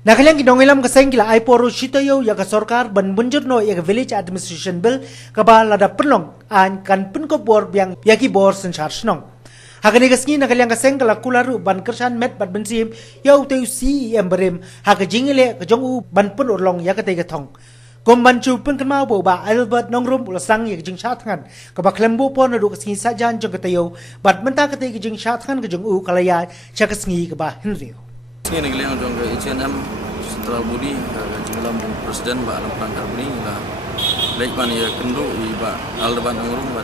Nakalang kinongilam kaseng kila ay poro shitayo ya ka sorkar ban bunjur no ya ka village administration bill kaba lada penlong an kan pun ko bor biang yaki bor senchar snong. Hakani kasngi nakalang kaseng kala kularu ban kersan met bat bensim ya uteu si emberem haka jingile ka jongu ban pun urlong ya ka tega thong. Komban chu pun kan mau bo ba Albert nongrum ulasang ya jing shatngan kaba klembo pon ru kasngi sajan jong katayo bat menta ka tega jing shatngan ka jong u kalaya cha kasngi kaba Henry. Ini yang jong ke H&M Central Budi jumlah presiden ba alam perangkat budi lah baik pan ya kendu ba aldeban ngurung ba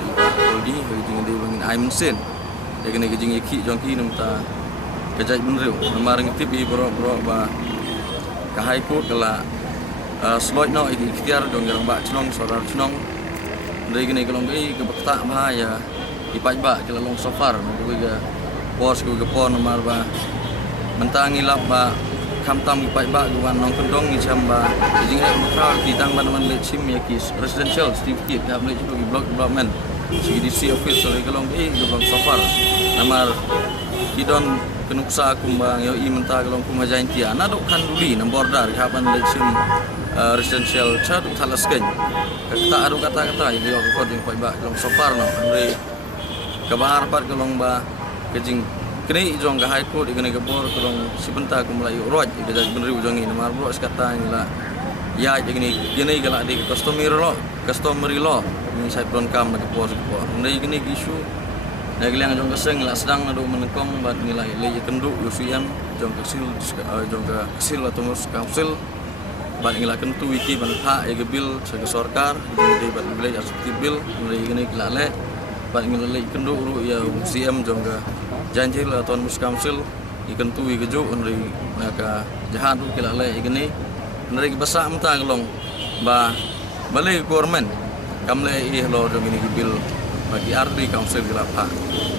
Budi jing de bangin aimen sen ya kene jing yaki jong ki namta kejai benreu namareng tip i bro ba ka high court kala slot no ikhtiar jong yang ba chnong sorar chnong de kene kelong ke bakta ba ya ipai ba kala long safar ga bos ga pon namar ba mentangi lap ba kamtam ipai ba guan nong kendong ni chamba jing ai mukra kitang ban man le chim ya kis residential certificate ha le chu block development CDC office so kalong gubang safar namar kidon kenuksa kumbang yo i menta kalong kumajain tia na dok kan duli nam border ha ban le chim residential cha dok thalasken kata aru kata yo ko ding pai ba kalong safar no andre kabahar pat kalong ba kejing kini jong ga high court igene gabor kurang sibenta ku mulai roj ga bener ujong ini mar bro sekata ni la ya gini gala di customary law ni sai pron kam ga pos ko ndai gini isu na gilang jong keseng la sedang adu menengkong bat nilai le kendu UCM jong kecil atau mus council bat ngila kentu wiki ban ha e bil sebagai sorkar di bat village asukti bil ndai gini gila le bat ngila le kendu ru ya UCM jong ga janji lah tuan mus council ikan tu ikeju unri naka jahat tu kila le ikeni unri basa mta gelong ba balik government kamle ih lo dong ini bil bagi arti council kila pa